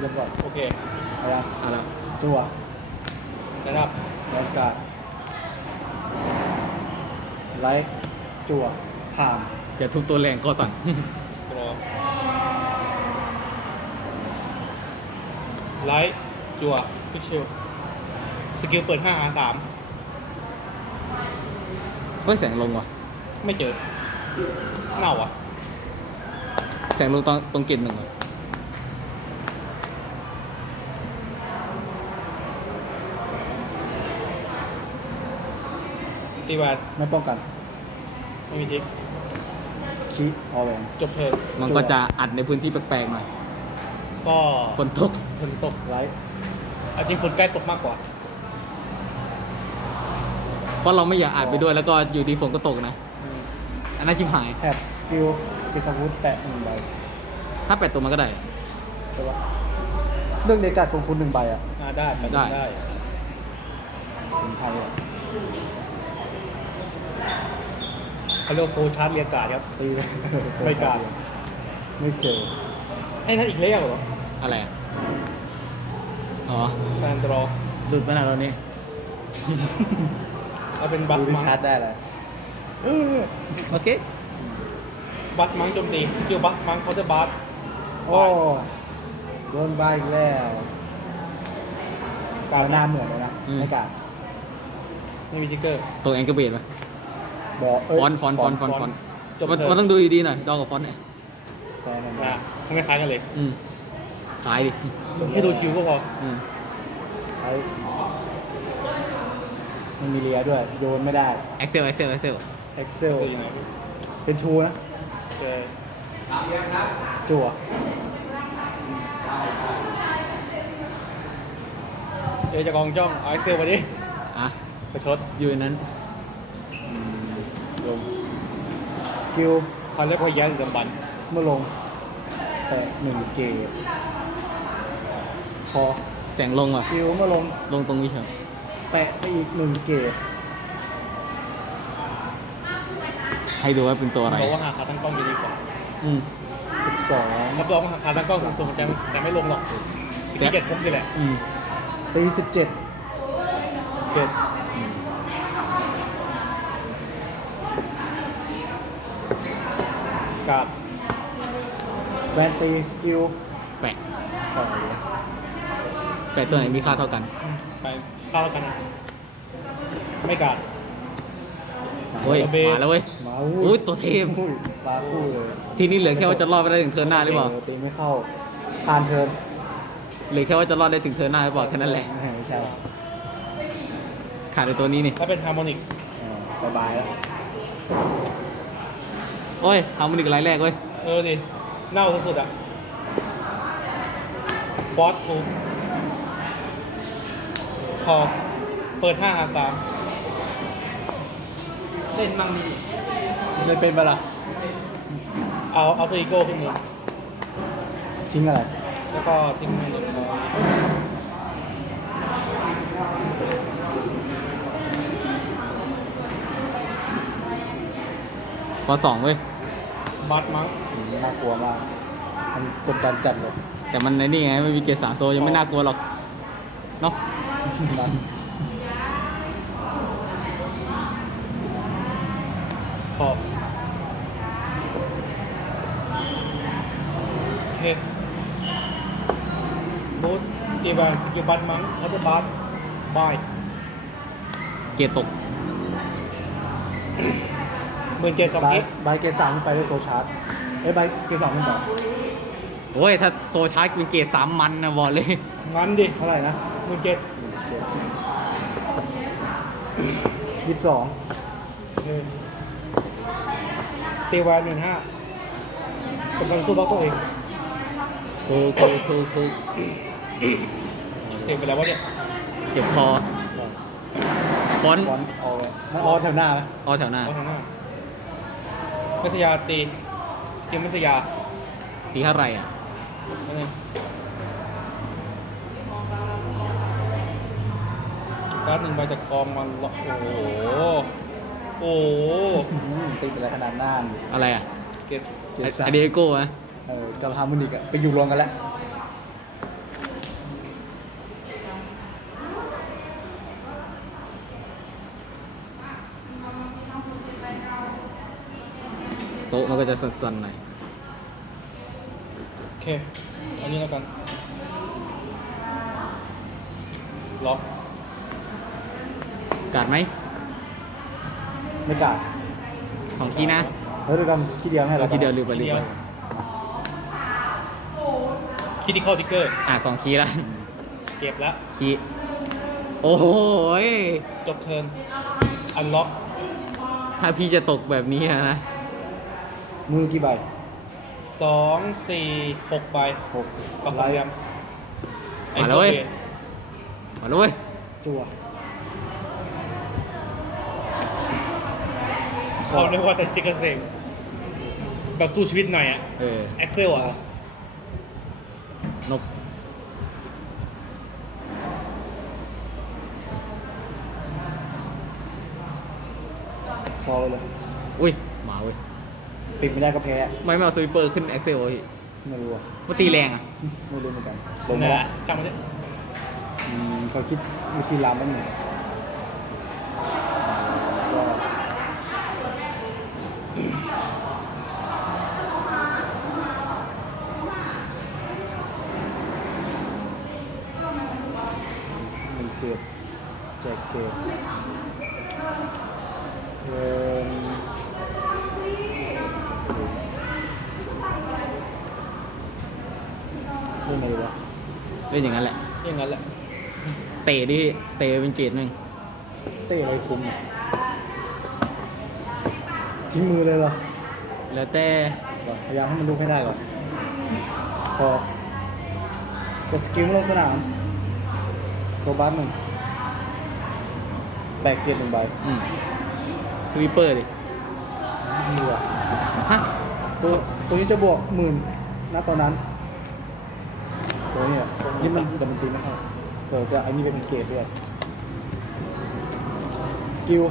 เริ่มก่อนโอเคเอาละเอาละจั่วนะครับแลสการ์ดไลท์จั่วผ่านอย่าทุบตัวแรงก็สั่นกรอไลท์จั่วพิชเชลสกิลเปิด5หา3เฮ้ยแสงลงว่ะไม่เจอเน่าอะ แสงลงตรงตรงเกตหนึ่งว่ะ ตีแวนไม่ป้องกันไม่มีทิกคีออแวนจบเทิร์นมันก็จะอัดในพื้นที่แปลกๆหน่อยก็ฝนตกฝนตกไลท์เอาจริงฝนใกล้ตกมากกว่า เพราะเราไม่อยากอัดไปด้วยแล้วก็อยู่ดีฝนก็ตกนะ อันนั้นชิบหาย แท็บสกิลกิสวุธแตะหนึ่งใบถ้าแปดตัวมันก็ได้ใช่ปะเรื่องเดกาดของคุณหนึ่งใบอะอ่าได้แบบได้ได้เป็นไทยอะ เขาเรียกว่าโซชาร์จเรียกการ์ดครับตีไม่กล้าไม่เจอให้นั่นอีกเลี้ยวเหรออะไรอะอ๋อแซนดรอหลุดไปไหนตอนนี้แล้วเป็นบัสดูดิมังชาร์จได้เลยเออโอเค บัสมังโจมตีสกิลบัสมังเขาจะบัสโอ้โดนใบอีกแล้วการหน้าเหมือนเลยนะอืมไม่กล้าไม่มีทิกเกอร์ตัวแองเกอร์เบดไหม บอกเอ้ยฟอนต์ฟอนต์ฟอนต์ฟอนต์ฟอนต์จบมันเทิร์นมันต้องดูดีๆหน่อย ดองกับฟอนต์เนี่ยแฟนมันนะมันไม่คล้ายกันเลยอืมขายดิแค่ดูชิวก็พออืมไอ้มันมีเลียด้วย โยนไม่ได้ เอ็กเซลเอ็กเซลเอ็กเซล Excel คือยังไงเป็นทูนะ เออจั่วเดี๋ยวจะกองจ้องเอาไอเซลมาดิอะไปชดอยู่ในนั้น ลง สกิลเขาเรียกว่าแย่เดิมบันเมื่อลงแตะหนึ่งเกตคอแสงลงว่ะ สกิลเมื่อลง ลงตรงนี้เฉยแตะไปอีกหนึ่งเกตให้ดูว่าเป็นตัวอะไร บอกว่าหาขาตั้งกล้องจะดีกว่าอืมสิบสองรับรองว่าหาขาตั้งกล้องสูงๆแต่แต่ไม่ลงหรอกที่เก็ตผมนี่แหละ อืมตีสิบเจ็ดเก็ต กาดแวนตีสกิลแปะต่อยแปะตัวไหนมีค่าเท่ากันไปเข้าแล้วกันนะไม่กาดเฮ้ยเบ มาแล้วเว้ยมาอุ้ยตัวเทพอุ้ยปลาคู่เลยทีนี้เหลือแค่ว่าจะรอดไปได้ถึงเทิร์นหน้าหรือเปล่าตีไม่เข้าผ่านเทิร์นเหลือแค่ว่าจะรอดได้ถึงเทิร์นหน้าหรือเปล่าแค่นั้นแหละไม่ใช่ขาดในตัวนี้นี่ถ้าเป็นฮาร์โมนิกเออบายบายแล้ว โอ้ยทำมันอีกรายแรกเว้ย เออดิเน่าสุดๆอะฟอสทูพอเปิดห้าหาสามเล่นบ้างนี่เลยเป็นปะล่ะเอาเอาตัวอีโก้ขึ้นมือทิ้งอะไร แล้วก็ทิ้งมือหนึ่งร้อยพอสองเว้ย บัสมั้งอืมน่ากลัวมากมันกดดันจัดเลยแต่มันในนี่ไงไม่มีเกียร์สามโซยังไม่น่ากลัวหรอกเนาะมันขอบโอเคบูทตีบานสกิลบัสมั้งเขาจะบัสบายเกียร์ตก หมื่นเจ็ดสองบายกิบายเกรดสามขึ้นไปด้วยโซชาร์จเอ้ยบายเกรดสองขึ้นไปโอ้ยถ้าโซชาร์จเป็นเกียร์สามมันนะบอกเลยงั้นดิเท่าไหร่นะหมื่นเจ็ดยี่สิบสองเออตีแวนหนึ่งห้าเป็นการสู้บล็อกตัวเองถูกถูกถูกถูกเสียไปแล้ววะเนี่ยเจ็บคอฟอนต์ฟอนต์เอาไว้มันออแถวหน้าไหมออแถวหน้า เอาทางหน้า มัสยาตีสกิลมัสยาตีเท่าไหร่อะนั่นเองการ์ดหนึ่งใบจากกองมันละโอ้โห โอ้โหอืมตีไปอะไรขนาดหน้านี่อะไรอะเก็ตเกรดสามไอเดียโก้อะเออกับฮาร์โมนิกอะไปอยู่รวมกันแล้ว มันก็จะสั่นๆหน่อยโอเค อันนี้แล้วกัน ล็อกกัดไหมไม่กล้าสองคีย์นะเฮ้ยเดี๋ยวกันขี้เดียวให้เราเราคีย์เดียวลืมไปลืมไปคิดที่เข้าทิกเกอร์ อะสองคีย์ละเก็บแล้ว คีย์โอ้โหยจบเทิร์น อันล็อก ถ้าพี่จะตกแบบนี้อะนะ มือกี่ใบสองสี่หกใบหกกับไลสามท์ยำมาแล้วเว้ยมาเลยเว้ยจั่วเขาเรียกว่าแต่จิกเกอร์เซงแบบสู้ชีวิตหน่อยอะเออ เอ็กเซลอะนกคอไปเลยอุ้ยหมาเว้ย ปิดไม่ได้ก็แพ้ไม่ไม่เอาสวิปเปอร์ขึ้น Excel วะพี่ไม่รู้อะมันตีแรงอะไม่รู้เหมือนกันลงนี่มาแหแล้วละจำมาดิอืมเขาคิดวิธีรามแป๊บหนึ่งก็หนึ่งเกตแจกเกตเงินเรื่องไหนวะ เล่นอย่างนั้นแหละ อย่างนั้นแหละเตะดิเตะเป็นเกรดหนึ่งเต้อะไรคุมอะทิ้งมือเลยเหรอแล้วแต่ก่อนพยายามให้มันลุกให้ได้ก่อนพอกดสกิลลงสนามโซบัสหนึ่งแบกเกียร์หนึ่งใบอืมสวิปเปอร์ดิดีว่ะฮะตัวตัวนี้จะบวกหมื่นณตอนนั้นตัวเนี้ย นี่มันแต่มันตีไม่เข้าเดี๋ยวจะไอ้นี่เป็นเกรดด้วยสกิล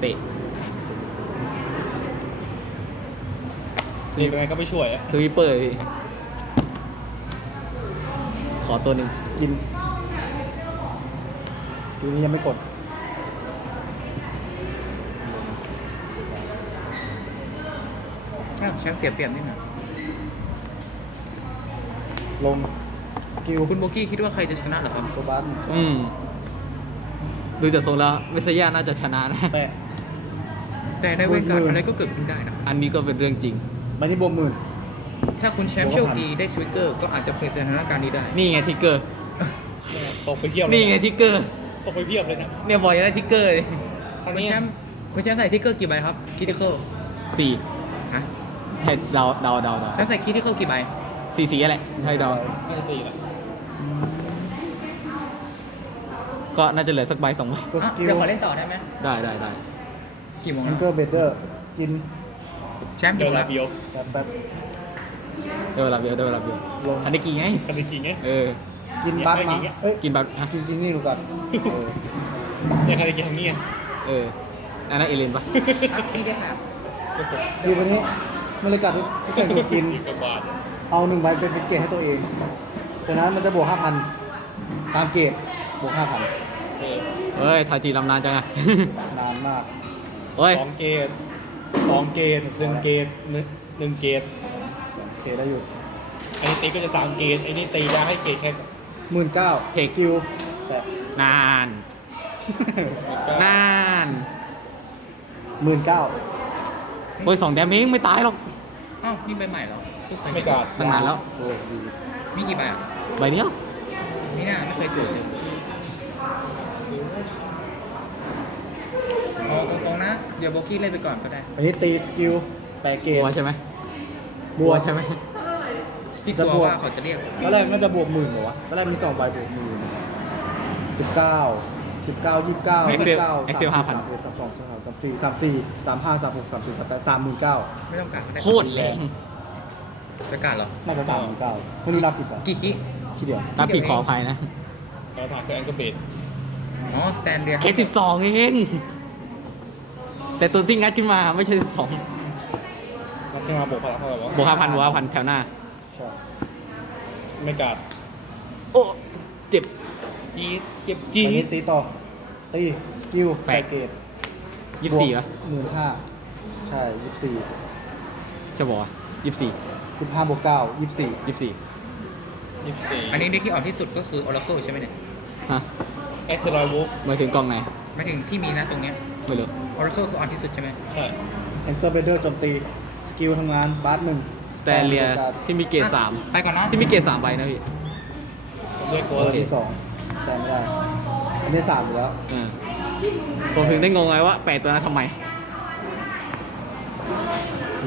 เตะสีเป็นไงก็ไม่ช่วยอะสวิปเปอร์ดิขอตัวหนึ่งกินสกิลนี้ยังไม่กดอ้าวแชมป์เสียเปรียบนิดหน่อยลงส กิลคุณโบกี้คิดว่าใครจะชนะเหรอครับ โซบัสหนึ่งอืม ดูจากทรงแล้วเมสยาน่าจะชนะนะ แปะ แต่ในเวรการอะไรก็เกิดขึ้นได้นะครับ อันนี้ก็เป็นเรื่องจริงใบนี้บวกหมื่น ถ้าคุณแชมป์โชคดีได้สวิกเกอร์ก็อาจจะเปลี่ยนสถานการณ์นี้ได้ นี่ไงทิกเกอร์ ตกไปเพียบเลยนี่ไงทิกเกอร์ ตกไปเพียบเลยนะเนี่ยบอกอยากได้ทิกเกอร์เลยคราวคุณนี้แชมป์คุณแชมป์ใส่ทิกเกอร์กี่ใบครับคิทิเคิลสี่ฮะให้เดาเดาเดาเดาแล้วใส่คิทิเคิลกี่ใบสี่สีแหละให้เดา น่าจะสี่ละ ก็น่าจะเหลือสักใบสองใบกดสอะกิลเดี๋ยวขอเล่นต่อได้ไหมได้ได้ได้กี่โมงแองเกอร์เบเดอร์กินแชมป์เดิกี่นโมงลาเบียวแป๊บแป๊บเดี๋ยวเวลาเดียวเดี๋ยวเวลาเดียวลงอันนี้กี่ไง กันเป็นกี่ไง เออ กินบัสมั้งเอ้ยกินแบบฮะกินกินนี่ดูกันเออเนี่ยใครจะกินทางนี้ไงเออ อันนั้นเอเลนปะนี่ได้ครับสกิลวันนี้มันเลยกัดทุกทุกแข่งถูกกินอีกกว่าบาทเอาหนึ่งใบเป็นเป็นเกรดให้ตัวเอง จากนั้นมันจะบวกห้าพันตามเกรดบวกห้าพันเออเฮ้ยทาจีลำนานจังอะ นานมากเฮ้ย สองเกตสองเกตหนึ่งเกตหนึ่งหนึ่งเกตโอเคได้อยู่อันนี้ตีก็จะสามเกตไอ้นี่ตีได้ให้เกตแค่หมื่นเก้าเทค กิลแต่นาน นานหมื่นเก้าโอ้ยสองแดมเองไม่ตายหรอก อ้าวนี่ใบใหม่เหรอทุกใบไม่กาดตั้งนานแล้ว โอ้ดี มีกี่ใบอะ ใบเดียวนี่น่าไม่เคยเกิดเลยเอาตรงๆนะ เดี๋ยวโบกี้เล่นไปก่อนก็ได้อันนี้ตีสกิลแปลเกบัรวดใช่ไหมบวกใช่ไหม พี่กลัจะวบวก ว่าเขาจะเรียกตอนแรกน่าจะบวกหมื่นเหรอวะตอนแรกมีสองใบบวกหมื่นสิบเก้าสิบเก้ายี่สิบเก้ายี่สิบเก้าสามสิบสามเอ็ดสามสองสามสามสามสี่สามสี่สามห้าสามหกสามสี่สามแปดสามหมื่นเก้าไม่ต้องการก็ได้โคตรแรงประกาศเหรอน่าจะสามหมื่นเก้าไม่รู้รับผิดป่ะกี่คิ คิดเดียวรับผิดขออภัยนะการผ่านคือแองเกอร์เบดอ๋อสแตนเดียแค่สิบสองเองแต่ตัวที่งัดขึ้นมาไม่ใช่สิบสองมันขึ้นมาบวกพลังเท่าไหร่วะบวกห้าพันบวกห้าพันแถวหน้า ใช่ไม่กาดโอ้เจ็บจี๊ดเก็บจีจี๊นี้ดตีต่อ ตีสกิลแปแปดดเกตยี่สิบสี่วะหมื่นห้าใช่ยี่สิบสี่จะบอกยี่สิบสี่สิบห้าบวกเก้ายี่สิบสี่ยี่สิบสี่ ยี่สิบสี่อันนี้เด็กที่อ่อนที่สุดก็คือ Oracle ใช่ไหมเนี่ยฮะเอ็กซ์รอยวูฟหมายถึงกล่องไหน หมายถึงที่มีนะตรงเนี้ย ไม่รู้ Oracle คืออ่อนที่สุดใช่ไหม ใช่เอนเตอร์เบเดอร์โจมตี สกิลทำงานบาสหนึ่งสแตนเลียที่มีเกรดสามไปก่อนเนาะที่มีเกรดสามใบนะพี่ ผมเรียกโกตัวดที่สองสแตนไม่ได้ อันนี้สามอยู่แล้วเออผมถึงได้งงไงว่าแปดตัวนั้นทำไม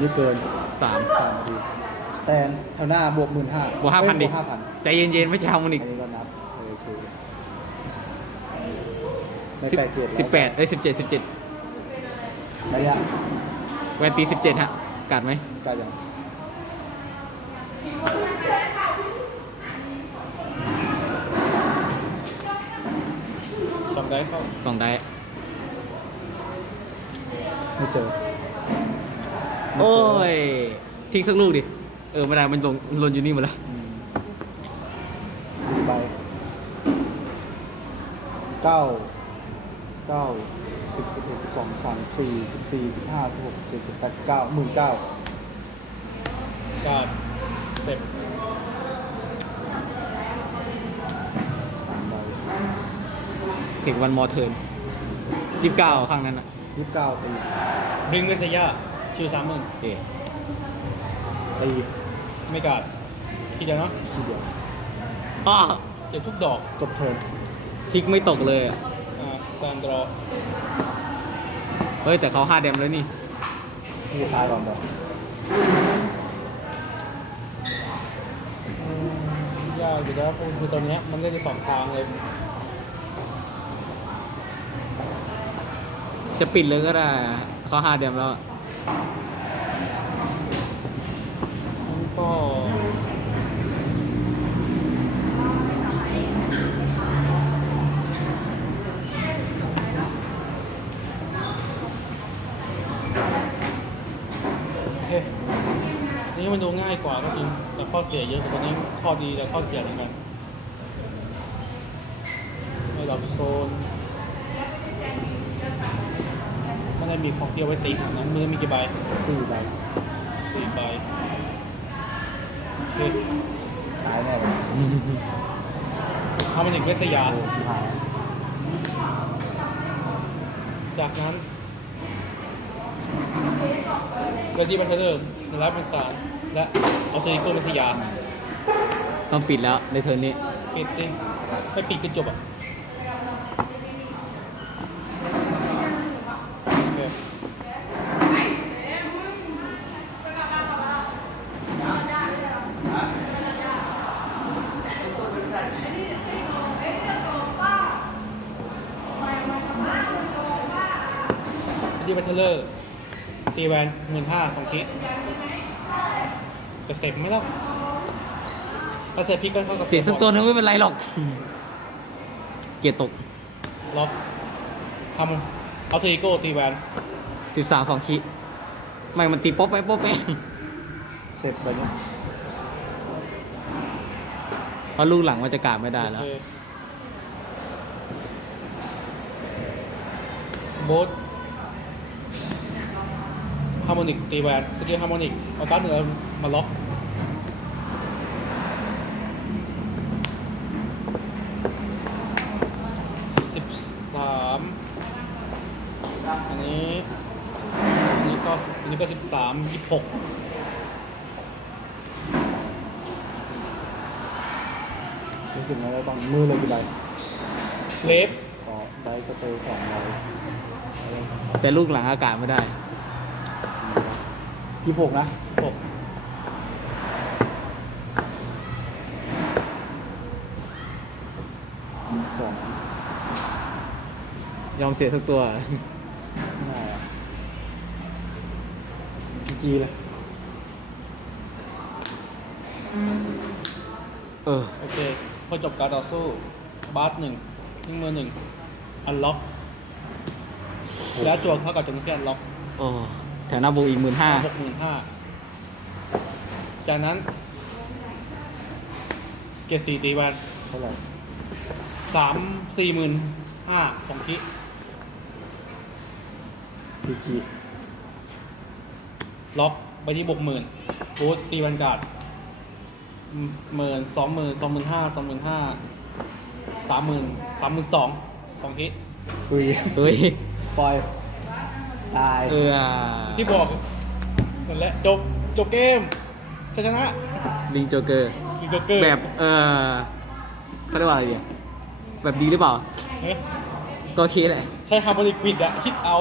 นี่เกินสามสามนาทีส แตนแถวหน้าบวกหมื่นห้าบวก5,000ดิบวกห้าพันใจเย็นๆ ไม่ใช่ฮาร์โมนิกอันนี้ก็นับโอเคไม่แปดเกียรติสิบแปดเอ้ยสิบเจ็ดสิบเจ็ดระยะแวนตีสิบเจ็ดฮะกัดไหมใกล้ยังสองได้เข้าสองได้ไม่เจอ โอ้ย ทิ้งสักลูกดิ เออไม่ได้มันลงหลนอยู่นี่หมดแล้วอืมสี่ใบเก้าเก้าสิบสิบเอ็ดสิบสองสามสี่สิบสี่สิบห้าสิบหกสิบเจ็ดสิบแปดสิบเก้าหมื่นเก้าการเต็มสามใบถึงวันมอเทิร์นยี่สิบเก้าครั้งนั้นอะยี่สิบเก้าตีบริงเวสยาชิวสามหมื่นเอ๊ะตี ไม่การคิดยังเนาะทีเดียวอ้อเจ็บทุกดอกจบเทิร์นทิกไม่ตกเลยอะอ่าการดรอเฮ้ยแต่เขาห้าเดมแล้วนี่นี่ตายก่อนบอกยากอยู่แล้วคือตอนเนี้ยมันเล่นในสองทางเลยจะปิดเลยก็ได้เขาห้าเดมแล้วมันก็โอเคนี่มันดูง่าย กว่าก็จริงแต่ข้อเสียเยอะแต่ตอนนี้ข้อดีและข้อเสียเหมือนกันระดับโซนไม่ได้มีของเดียวไว้ตีขนาดนั้นมือมีกี่ใบสี่ใบสี่ใบโอเคตายแน่เลยทำมันอีกเวสยาโอ้ที่หายจากนั้นเรดี้บัตเทอร์ในร้านเป็นสาร และเอาเทอริโกเป็นทยานต้องปิดแล้วในเทิร์นนี้ ปิดดิไม่ปิดก็จบอะโอเคเรดี้บัตเทอร์ตีแวนหมื่นห้าของคิ ดจะเสร็จไหมล่ะถ้าเสร็จพี่ก็เท่ากับเสียสักตัวนึงไม่เป็นไรหรอก เกียร์ตกล็อกทำเอาเทริโกตีแวนสิบสามสองคิไม่มันตีป๊อปไปป๊อปไปเสร็จไปเนี่ยเพราะลูกหลังมันจะกาดไม่ได้แล้ว โอเคโบสฮาร์โมนิกตีแวนสกิลฮาร์โมนิกเอาการ์ดเหนือ มาล็อกสิบสามอันนี้อันนี้ก็อันนี้ก็สิบสามยี่สิบหกรู้สึกไงแล้วต้องมือเลยกี่ใบเลฟอ๋อได้สเตย์สองใบแต่ลูกหลังอากาศไม่ได้ยี่สิบหกนะ หก สอง ยอม เสียสักตัวไม่น่าพีจีเลยเออ โอเคพอจบการต่อสู้ บาสหนึ่งทิ้งมือหนึ่งอันล็อก แล้วจวงเท่ากับจำนวนที่อันล็อกโอ้แถวหน้าบูอีกหมื่นห้าหกหมื่นห้าจากนั้น เกรดสี่ตีแวนเท่าไหร่สามสี่หมื่นห้าสองคิ พีจีล็อกใบนี้บวกหมื่นบูทตีวันการ์ดหมื่นสองหมื่นสองหมื่นห้าสองหมื่นห้าสามหมื่นสามหมื่นสองสองทีตุยเฮ้ยปล่อย ตายเออที่บอกนั่นแหละจบจบเกมชัยชนะลิงโจเกอร์คือโจ๊กเกอร์แบบเออเขาเรียกว่าอะไรเนี่ยแบบดีหรือเปล่าเฮ้ยก็โอเคแหละ ใช้ฮาร์โมนิกบิดอะคิดเอา